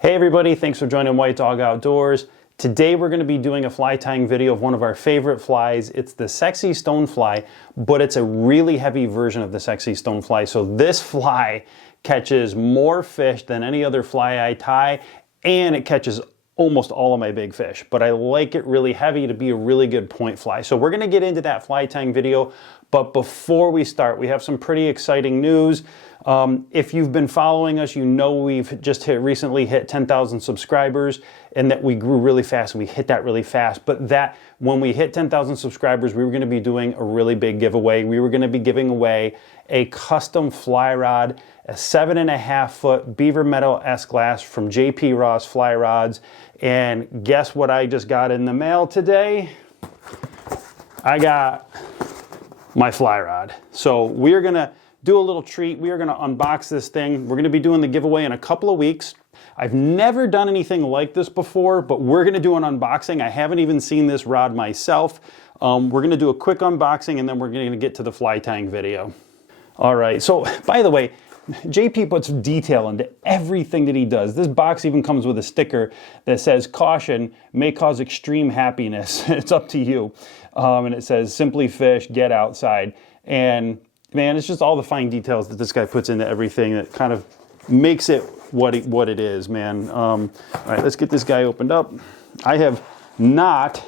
Hey everybody, thanks for joining White Dog Outdoors. Today we're going to be doing a fly tying video of one of our favorite flies. It's the Sexi Stonefly, but it's a really heavy version of the Sexi Stonefly. So this fly catches more fish than any other fly I tie, and it catches almost all of my big fish, but I like it really heavy to be a really good point fly. So we're going to get into that fly tying video, but before we start, we have some pretty exciting news. If you've been following us, you know we've just recently hit 10,000 subscribers, and that we grew really fast, and we hit that really fast. But that when we hit 10,000 subscribers, we were going to be doing a really big giveaway. We were going to be giving away a custom fly rod, a 7.5-foot Beaver Meadow S-Glass from JP Ross Fly Rods. And guess what I just got in the mail today? I got my fly rod. So we're going to do a little treat. We are going to unbox this thing. We're going to be doing the giveaway in a couple of weeks. I've never done anything like this before, but we're going to do an unboxing. I haven't even seen this rod myself. We're going to do a quick unboxing, and then we're going to get to the fly tying video. All right, so by the way, JP puts detail into everything that he does. This box even comes with a sticker that says, "Caution, may cause extreme happiness." It's up to you. And it says, "Simply fish, get outside." And man, it's just all the fine details that this guy puts into everything that kind of makes it what it is, man. All right, let's get this guy opened up. I have not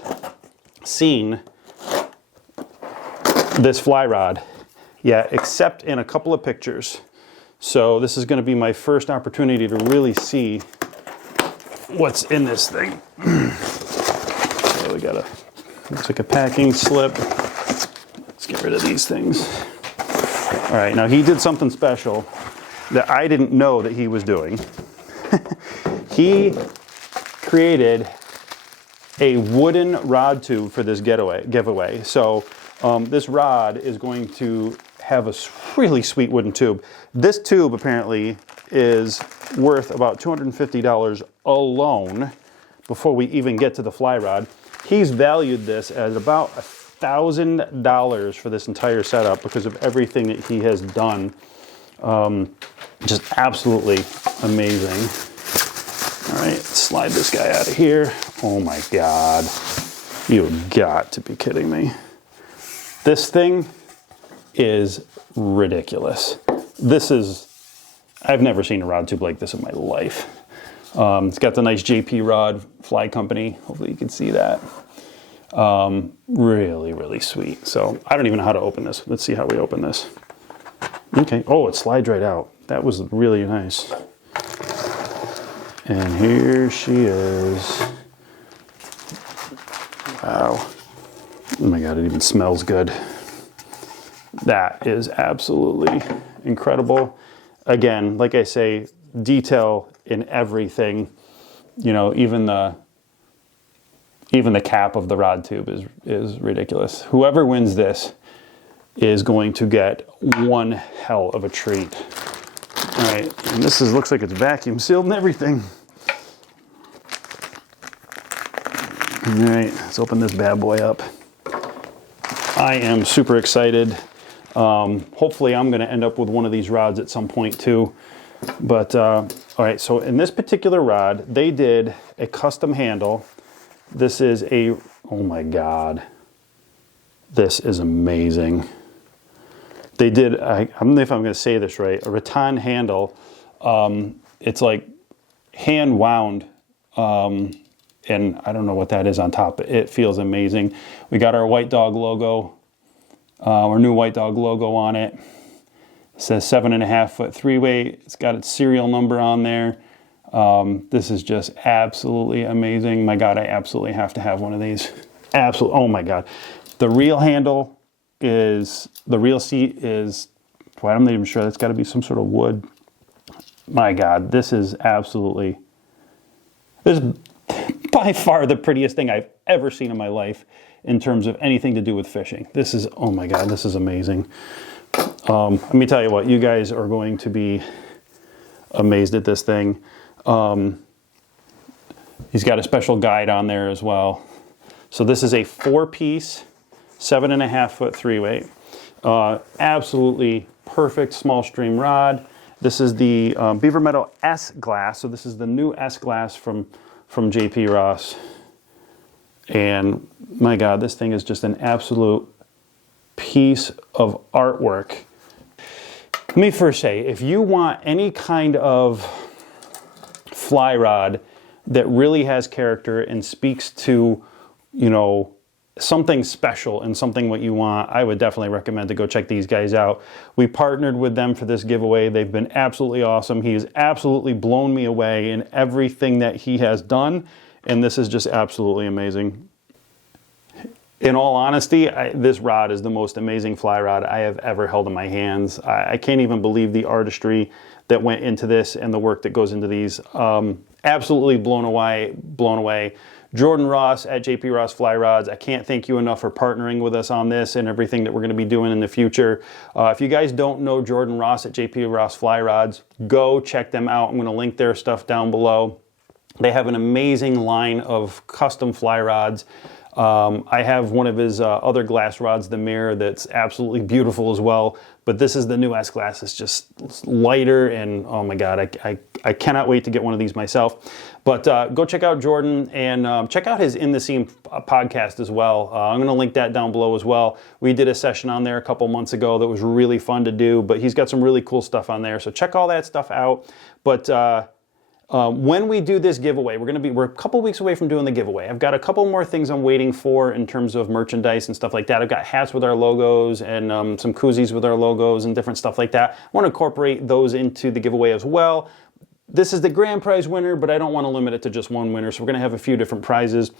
seen this fly rod yet, except in a couple of pictures. So this is going to be my first opportunity to really see what's in this thing. So we got looks like a packing slip. Let's get rid of these things. All right, now he did something special that I didn't know that he was doing. He created a wooden rod tube for this giveaway. So this rod is going to have a really sweet wooden tube. This tube apparently is worth about $250 alone before we even get to the fly rod. He's valued this at about $1,000 for this entire setup because of everything that he has done. Just absolutely amazing. All right, let's slide this guy out of here. Oh my God, you've got to be kidding me. This thing is ridiculous. I've never seen a rod tube like this in my life. It's got the nice JP Rod Fly Company. Hopefully you can see that. Really, really sweet. So I don't even know how to open this. Let's see how we open this. Okay. Oh, it slides right out. That was really nice. And here she is. Wow. Oh my God, it even smells good. That is absolutely incredible. Again, like I say, detail in everything. You know, even the cap of the rod tube is ridiculous. Whoever wins this is going to get one hell of a treat. All right, and this looks like it's vacuum sealed and everything. All right, let's open this bad boy up. I am super excited. Hopefully I'm gonna end up with one of these rods at some point too. But all right, so in this particular rod, they did a custom handle. This is oh my God, this is amazing. They did, I don't know if I'm gonna say this right, a rattan handle. It's like hand wound, and I don't know what that is on top, but it feels amazing. We got our White Dog logo, our new White Dog logo on it. It says 7.5-foot 3-weight. It's got its serial number on there. This is just absolutely amazing. My God, I absolutely have to have one of these. Absolutely. Oh my God. The reel handle is, the reel seat is, well, I'm not even sure. That's got to be some sort of wood. My God, this is absolutely, this is by far the prettiest thing I've ever seen in my life in terms of anything to do with fishing. This is, oh my God, this is amazing. Let me tell you what, you guys are going to be amazed at this thing. He's got a special guide on there as well. So this is a 4-piece, 7.5-foot 3-weight. Absolutely perfect small stream rod. This is the Beaver Meadow S glass. So this is the new S glass from JP Ross. And my God, this thing is just an absolute piece of artwork. Let me first say, if you want any kind of fly rod that really has character and speaks to, you know, something special and something what you want, I would definitely recommend to go check these guys out. We partnered with them for this giveaway. They've been absolutely awesome. He has absolutely blown me away in everything that he has done, and this is just absolutely amazing. In all honesty, this rod is the most amazing fly rod I have ever held in my hands. I can't even believe the artistry that went into this and the work that goes into these. Absolutely blown away. Jordan Ross at JP Ross Fly Rods, I can't thank you enough for partnering with us on this and everything that we're going to be doing in the future. If you guys don't know Jordan Ross at JP Ross Fly Rods, go check them out. I'm going to link their stuff down below. They have an amazing line of custom fly rods. I have one of his other glass rods, the Mirror, that's absolutely beautiful as well. But this is the new S glass. It's just lighter, and oh my God, I cannot wait to get one of these myself. But go check out Jordan and check out his In the Scene podcast as well. I'm going to link that down below as well. We did a session on there a couple months ago that was really fun to do, but he's got some really cool stuff on there. So check all that stuff out. But when we do this giveaway, we're a couple weeks away from doing the giveaway. I've got a couple more things I'm waiting for in terms of merchandise and stuff like that. I've got hats with our logos and some koozies with our logos and different stuff like that. I want to incorporate those into the giveaway as well. This is the grand prize winner, but I don't want to limit it to just one winner, so we're going to have a few different prizes.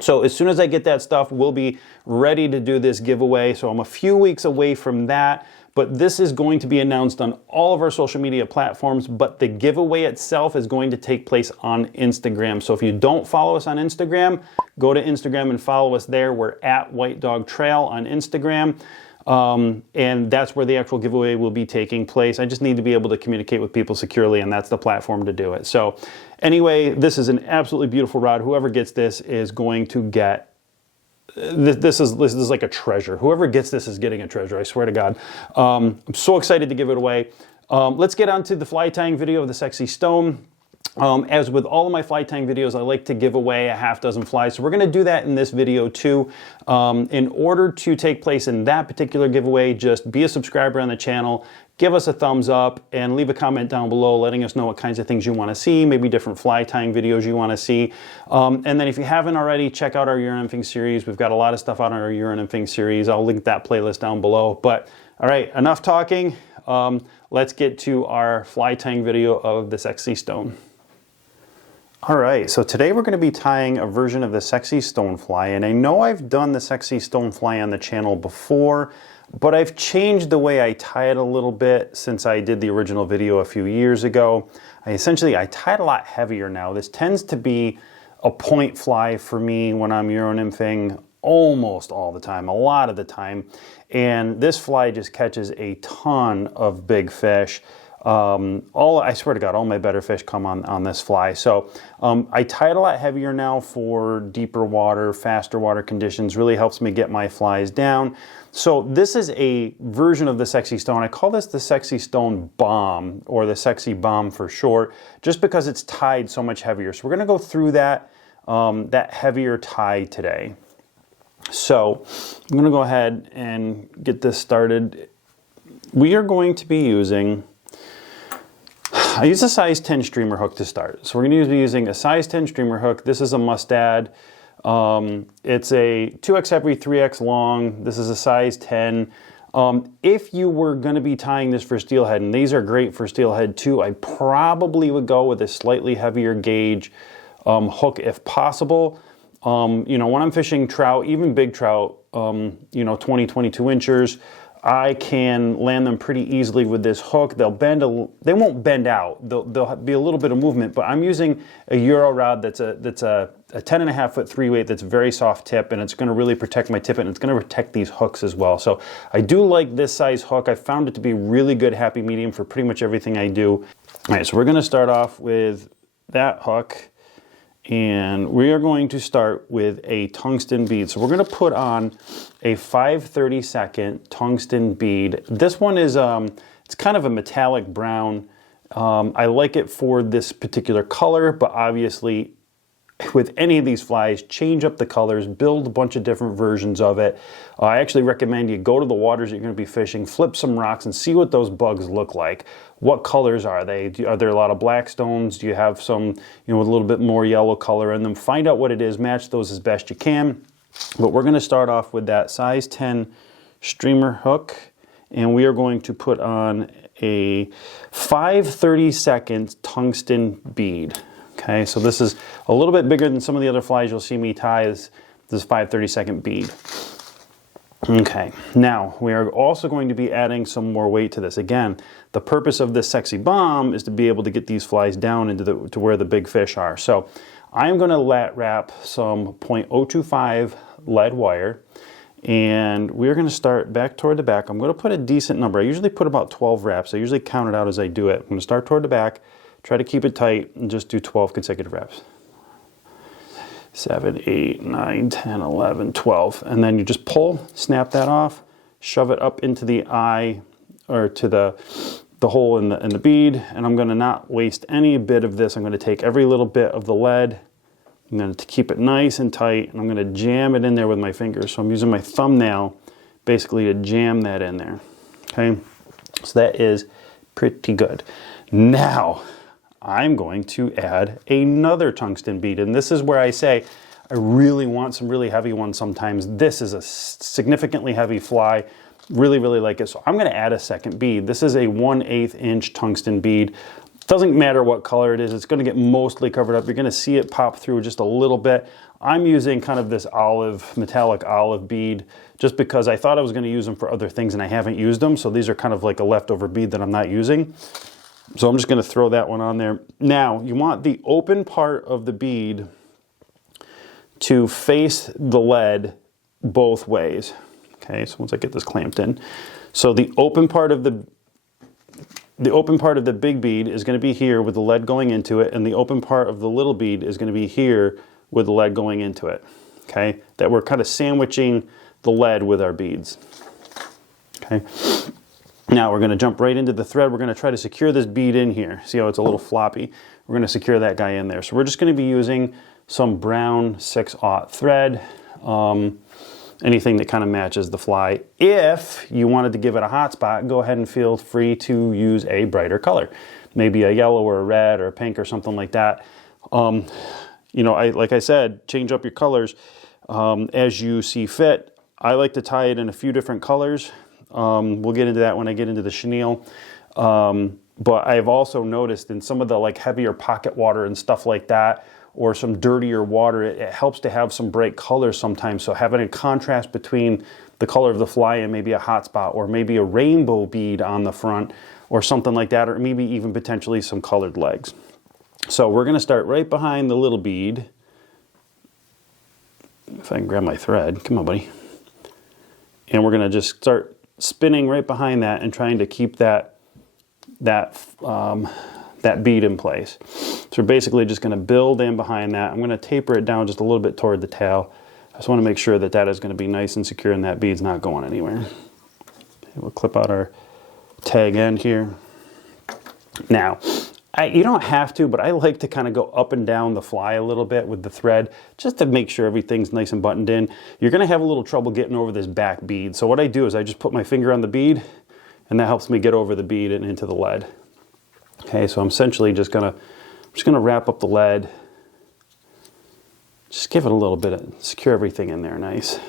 So as soon as I get that stuff, we'll be ready to do this giveaway. So I'm a few weeks away from that. But this is going to be announced on all of our social media platforms, but the giveaway itself is going to take place on Instagram. So if you don't follow us on Instagram, go to Instagram and follow us there. We're at White Dog Trail on Instagram. And that's where the actual giveaway will be taking place. I just need to be able to communicate with people securely, and that's the platform to do it. So anyway, this is an absolutely beautiful rod. Whoever gets this is going to get This is like a treasure. Whoever gets this is getting a treasure, I swear to God. I'm so excited to give it away. Let's get on to the fly tying video of the Sexi Stone. As with all of my fly tying videos, I like to give away a half dozen flies. So we're going to do that in this video too. In order to take place in that particular giveaway, just be a subscriber on the channel, give us a thumbs up, and leave a comment down below letting us know what kinds of things you want to see, maybe different fly tying videos you want to see. And then if you haven't already, check out our Nymphing series. We've got a lot of stuff out on our Nymphing series. I'll link that playlist down below. But all right, enough talking. Let's get to our fly tying video of the Sexi Stone. All right, so today we're going to be tying a version of the Sexi Stonefly, and I know I've done the Sexi Stonefly on the channel before, but I've changed the way I tie it a little bit since I did the original video a few years ago. I tie it a lot heavier now. This tends to be a point fly for me when I'm Euro nymphing almost all the time, a lot of the time, and this fly just catches a ton of big fish. I swear to God, all my better fish come on this fly. So I tie it a lot heavier now for deeper water, faster water conditions. Really helps me get my flies down. So this is a version of the Sexi Stone. I call this the Sexi Stone Bomb, or the Sexi Bomb for short, just because it's tied so much heavier. So we're going to go through that heavier tie today. So I'm going to go ahead and get this started. We are going to be using... I use a size 10 streamer hook to start. So we're going to be using a size 10 streamer hook. This is a Mustad. It's a 2x heavy, 3x long. This is a size 10. If you were going to be tying this for steelhead, and these are great for steelhead too, I probably would go with a slightly heavier gauge hook if possible. You know, when I'm fishing trout, even big trout, you know, 20, 22 inchers, I can land them pretty easily with this hook. They won't bend out. There'll be a little bit of movement, but I'm using a Euro rod that's a 10.5 foot 3-weight that's very soft tip, and it's going to really protect my tippet, and it's going to protect these hooks as well. So I do like this size hook. I found it to be really good happy medium for pretty much everything I do. All right, so we're going to start off with that hook. And we are going to start with a tungsten bead. So we're going to put on a 5/32 tungsten bead. This one is it's kind of a metallic brown. I like it for this particular color, but obviously with any of these flies, change up the colors, build a bunch of different versions of it. I actually recommend you go to the waters that you're going to be fishing, flip some rocks and see what those bugs look like. What colors are they? Are there a lot of black stones? Do you have some, with a little bit more yellow color in them? Find out what it is, match those as best you can. But we're going to start off with that size 10 streamer hook, and we are going to put on a 5/32 tungsten bead. Okay, so this is a little bit bigger than some of the other flies you'll see me tie. This 5/32 bead. Okay, now we are also going to be adding some more weight to this. Again, the purpose of this sexy bomb is to be able to get these flies down into to where the big fish are. So I'm going to wrap some 0.025 lead wire, and we're going to start back toward the back. I'm going to put a decent number. I usually put about 12 wraps. I usually count it out as I do it. I'm going to start toward the back. Try to keep it tight and just do 12 consecutive reps. 7, 8, 9, 10, 11, 12. And then you just pull, snap that off, shove it up into the eye or to the hole in the bead. And I'm going to not waste any bit of this. I'm going to take every little bit of the lead. I'm going to keep it nice and tight, and I'm going to jam it in there with my fingers. So I'm using my thumbnail basically to jam that in there. Okay, so that is pretty good. Now, I'm going to add another tungsten bead, and this is where I say I really want some really heavy ones sometimes. This is a significantly heavy fly. Really, really like it. So I'm going to add a second bead. This is a 1/8 inch tungsten bead. Doesn't matter what color it is, it's going to get mostly covered up. You're going to see it pop through just a little bit. I'm using kind of this metallic olive bead just because I thought I was going to use them for other things and I haven't used them. So these are kind of like a leftover bead that I'm not using. So I'm just going to throw that one on there. Now, you want the open part of the bead to face the lead both ways. Okay, so once I get this clamped in. So the open part of the big bead is going to be here with the lead going into it, and the open part of the little bead is going to be here with the lead going into it. Okay, that we're kind of sandwiching the lead with our beads. Okay. Now we're going to jump right into the thread. We're going to try to secure this bead in here. See how it's a little floppy? We're going to secure that guy in there. So we're just going to be using some brown 6/0 thread. Anything that kind of matches the fly. If you wanted to give it a hot spot, go ahead and feel free to use a brighter color. Maybe a yellow or a red or a pink or something like that. Like I said, change up your colors as you see fit. I like to tie it in a few different colors. We'll get into that when I get into the chenille. But I've also noticed in some of the like heavier pocket water and stuff like that, or some dirtier water, it helps to have some bright colors sometimes. So having a contrast between the color of the fly and maybe a hot spot, or maybe a rainbow bead on the front, or something like that, or maybe even potentially some colored legs. So we're going to start right behind the little bead. If I can grab my thread, come on, buddy. And we're going to just start spinning right behind that and trying to keep that bead in place. So we're basically just going to build in behind that. I'm going to taper it down just a little bit toward the tail. I just want to make sure that that is going to be nice and secure and that bead's not going anywhere. Okay, we'll clip out our tag end here. Now, you don't have to, but I like to kind of go up and down the fly a little bit with the thread just to make sure everything's nice and buttoned in. You're going to have a little trouble getting over this back bead. So what I do is I just put my finger on the bead, and that helps me get over the bead and into the lead. Okay, so I'm essentially just gonna wrap up the lead. Just give it a little bit of, secure everything in there nice.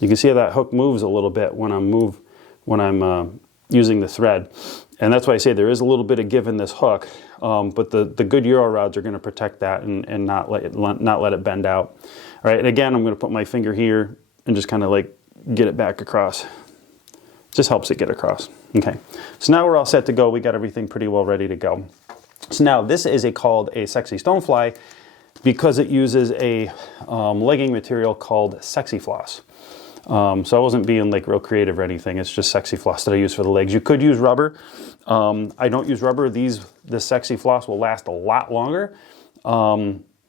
You can see how that hook moves a little bit when I'm using the thread. And that's why I say there is a little bit of give in this hook, but the good Euro rods are going to protect that and not let it bend out. All right, and again, I'm going to put my finger here and just kind of like get it back across. Just helps it get across. Okay, so now we're all set to go. We got everything pretty well ready to go. So now this is called a Sexi Stonefly because it uses a legging material called Sexi Floss. So I wasn't being like real creative or anything. It's just Sexi Floss that I use for the legs. You could use rubber. I don't use rubber. This Sexi Floss will last a lot longer.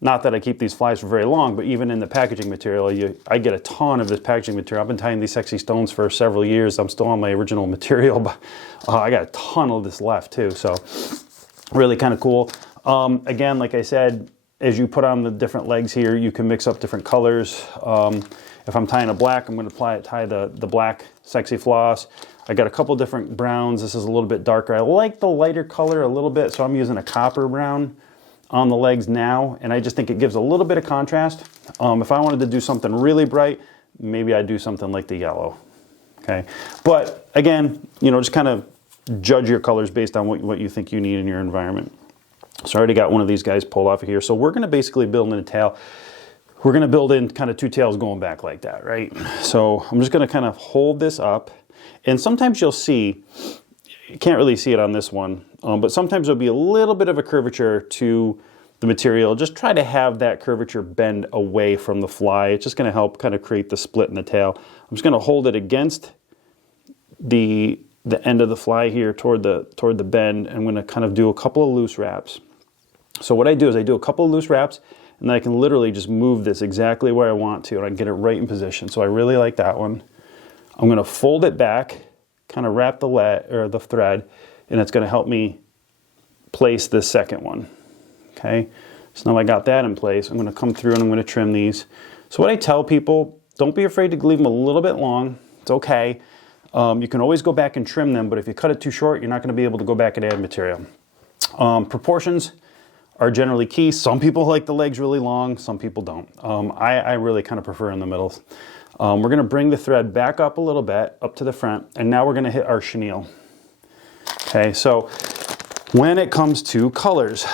Not that I keep these flies for very long, but even in the packaging material, I get a ton of this packaging material. I've been tying these Sexi Stones for several years. I'm still on my original material, but I got a ton of this left too. So Really kind of cool. Again, like I said, as you put on the different legs here, you can mix up different colors. If I'm tying a black, I'm going to tie the black Sexy Floss. I got a couple different browns. This is a little bit darker. I like the lighter color a little bit, so I'm using a copper brown on the legs now, and I just think it gives a little bit of contrast. If I wanted to do something really bright, maybe I'd do something like the yellow. Okay, but again, you know, just kind of judge your colors based on what you think you need in your environment. So I already got one of these guys pulled off of here. So we're going to basically build in a tail. We're going to build in kind of two tails going back like that, right? So I'm just going to kind of hold this up. And sometimes you'll see, you can't really see it on this one, but sometimes there'll be a little bit of a curvature to the material. Just try to have that curvature bend away from the fly. It's just going to help kind of create the split in the tail. I'm just going to hold it against the end of the fly here toward the bend. I'm going to kind of do a couple of loose wraps. So what I do is I do a couple of loose wraps, and then I can literally just move this exactly where I want to, and I can get it right in position. So I really like that one. I'm going to fold it back, kind of wrap the thread, and it's going to help me place this second one. Okay, so now I got that in place. I'm going to come through and I'm going to trim these. So what I tell people, don't be afraid to leave them a little bit long. It's okay. You can always go back and trim them, but if you cut it too short, you're not going to be able to go back and add material. Proportions are generally key. Some people like the legs really long, some people don't. I really kind of prefer in the middle. We're going to bring the thread back up a little bit, up to the front, and now we're going to hit our chenille. Okay, so when it comes to colors,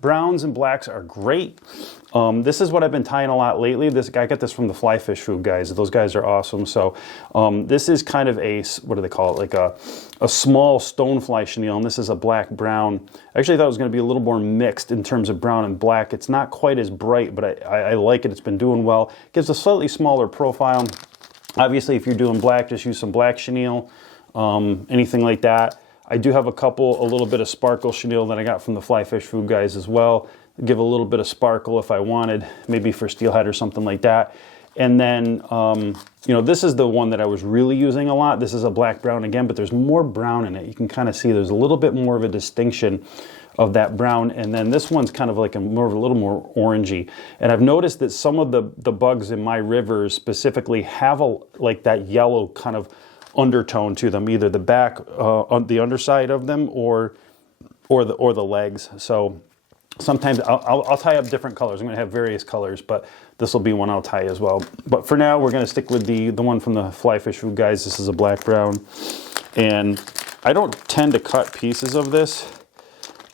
browns and blacks are great. This is what I've been tying a lot lately. I got this from the Fly Fish Food guys. Those guys are awesome. So this is kind of a, what do they call it? Like a small stonefly chenille, and this is a black brown. I actually thought it was going to be a little more mixed in terms of brown and black. It's not quite as bright, but I like it. It's been doing well. It gives a slightly smaller profile. Obviously, if you're doing black, just use some black chenille, anything like that. I do have a little bit of sparkle chenille that I got from the Fly Fish Food guys as well. Give a little bit of sparkle if I wanted, maybe for steelhead or something like that. And then, you know, this is the one that I was really using a lot. This is a black brown again, but there's more brown in it. You can kind of see there's a little bit more of a distinction of that brown. And then this one's kind of like a little more orangey. And I've noticed that some of the bugs in my rivers specifically have like that yellow kind of undertone to them, either the back, on the underside of them, or the legs. So sometimes I'll tie up different colors. I'm going to have various colors, but this will be one I'll tie as well. But for now, we're going to stick with the one from the Fly Fish Food guys. This is a black brown, and I don't tend to cut pieces of this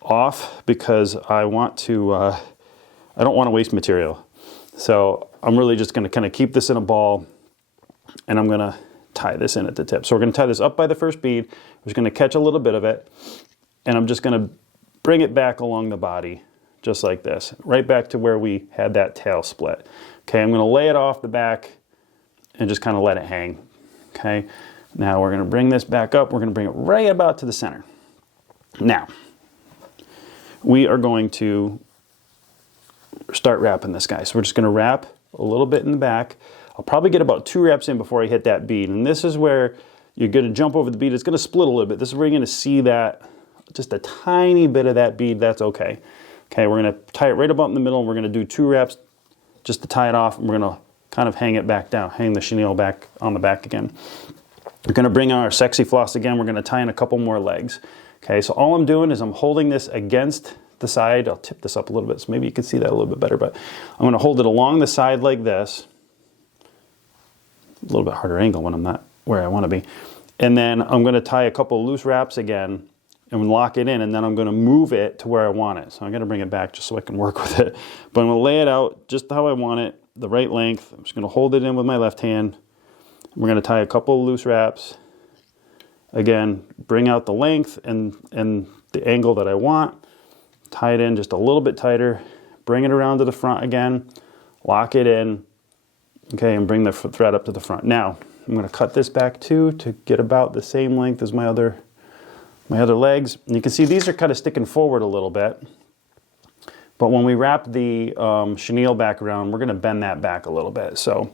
off because I want to. I don't want to waste material, so I'm really just going to kind of keep this in a ball, and I'm going to tie this in at the tip. So we're going to tie this up by the first bead. We're just going to catch a little bit of it, and I'm just going to bring it back along the body, just like this, right back to where we had that tail split. Okay, I'm going to lay it off the back and just kind of let it hang. Okay, now we're going to bring this back up. We're going to bring it right about to the center. Now, we are going to start wrapping this guy. So we're just going to wrap a little bit in the back. I'll probably get about 2 wraps in before I hit that bead. And this is where you're going to jump over the bead. It's going to split a little bit. This is where you're going to see that, just a tiny bit of that bead. That's okay. Okay, we're going to tie it right about in the middle, and we're going to do 2 wraps just to tie it off, and we're going to kind of hang it back down, hang the chenille back on the back again. We're going to bring on our Sexy Floss again. We're going to tie in a couple more legs. Okay, so all I'm doing is I'm holding this against the side. I'll tip this up a little bit so maybe you can see that a little bit better, but I'm going to hold it along the side like this. A little bit harder angle when I'm not where I want to be. And then I'm going to tie a couple of loose wraps again and lock it in, and then I'm going to move it to where I want it. So I'm going to bring it back just so I can work with it. But I'm going to lay it out just how I want it, the right length. I'm just going to hold it in with my left hand. We're going to tie a couple of loose wraps. Again, bring out the length and the angle that I want. Tie it in just a little bit tighter. Bring it around to the front again. Lock it in. Okay, and bring the thread up to the front. Now, I'm going to cut this back too to get about the same length as my other legs. And you can see these are kind of sticking forward a little bit. But when we wrap the chenille back around, we're going to bend that back a little bit. So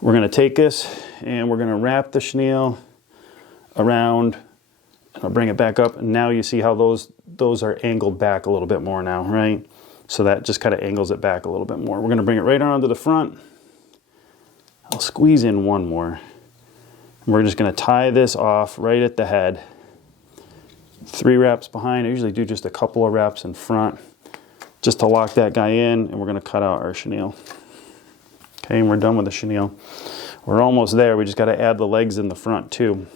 we're going to take this and we're going to wrap the chenille around And I'll bring it back up, and now you see how those are angled back a little bit more now, right? So that just kind of angles it back a little bit more. We're gonna bring it right around to the front. I'll squeeze in one more. And we're just gonna tie this off right at the head. 3 wraps behind. I usually do just a couple of wraps in front just to lock that guy in, and we're gonna cut out our chenille. Okay, and we're done with the chenille. We're almost there. We just gotta add the legs in the front too.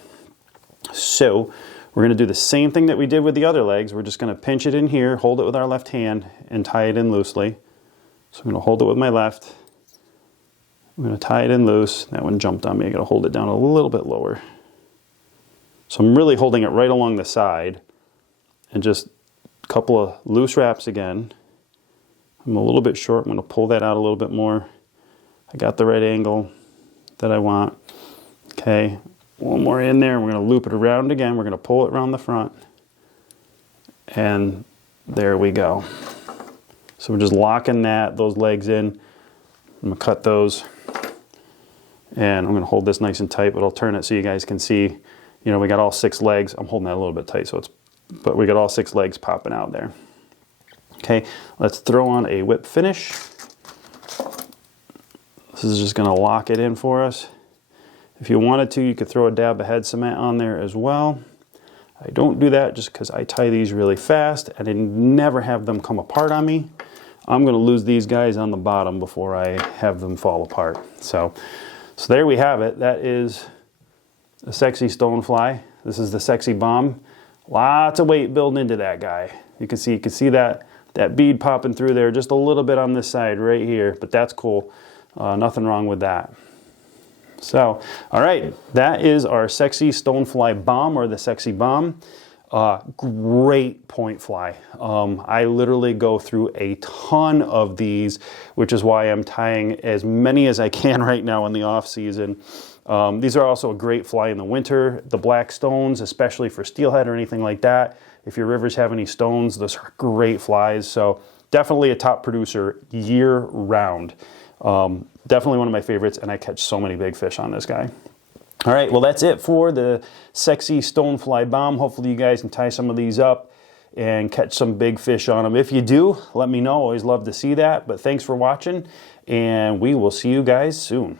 So we're gonna do the same thing that we did with the other legs. We're just gonna pinch it in here, hold it with our left hand, and tie it in loosely. So I'm gonna hold it with my left. I'm gonna tie it in loose. That one jumped on me. I gotta hold it down a little bit lower. So I'm really holding it right along the side, and just a couple of loose wraps again. I'm a little bit short. I'm gonna pull that out a little bit more. I got the right angle that I want. Okay, one more in there, and we're gonna loop it around again. We're gonna pull it around the front, and there we go. So we're just locking those legs in. I'm gonna cut those, and I'm gonna hold this nice and tight, but I'll turn it so you guys can see, you know, we got all 6 legs. I'm holding that a little bit tight, but we got all 6 legs popping out there. Okay, let's throw on a whip finish. This is just gonna lock it in for us. If you wanted to, you could throw a dab of head cement on there as well. I don't do that just because I tie these really fast and I never have them come apart on me. I'm gonna lose these guys on the bottom before I have them fall apart. So there we have it. That is a Sexi Stonefly. This is the Sexi Bomb. Lots of weight building into that guy. You can see that bead popping through there just a little bit on this side right here, but that's cool. Nothing wrong with that. So, all right, that is our Sexi Stonefly Bomb, or the Sexi Bomb. Great point fly. I literally go through a ton of these, which is why I'm tying as many as I can right now in the off season. These are also a great fly in the winter. The black stones, especially for steelhead or anything like that. If your rivers have any stones, those are great flies. So definitely a top producer year round. Definitely one of my favorites, and I catch so many big fish on this guy. All right, well, that's it for the Sexi Stonefly Bomb. Hopefully you guys can tie some of these up and catch some big fish on them. If you do, let me know. Always love to see that. But thanks for watching, and we will see you guys soon.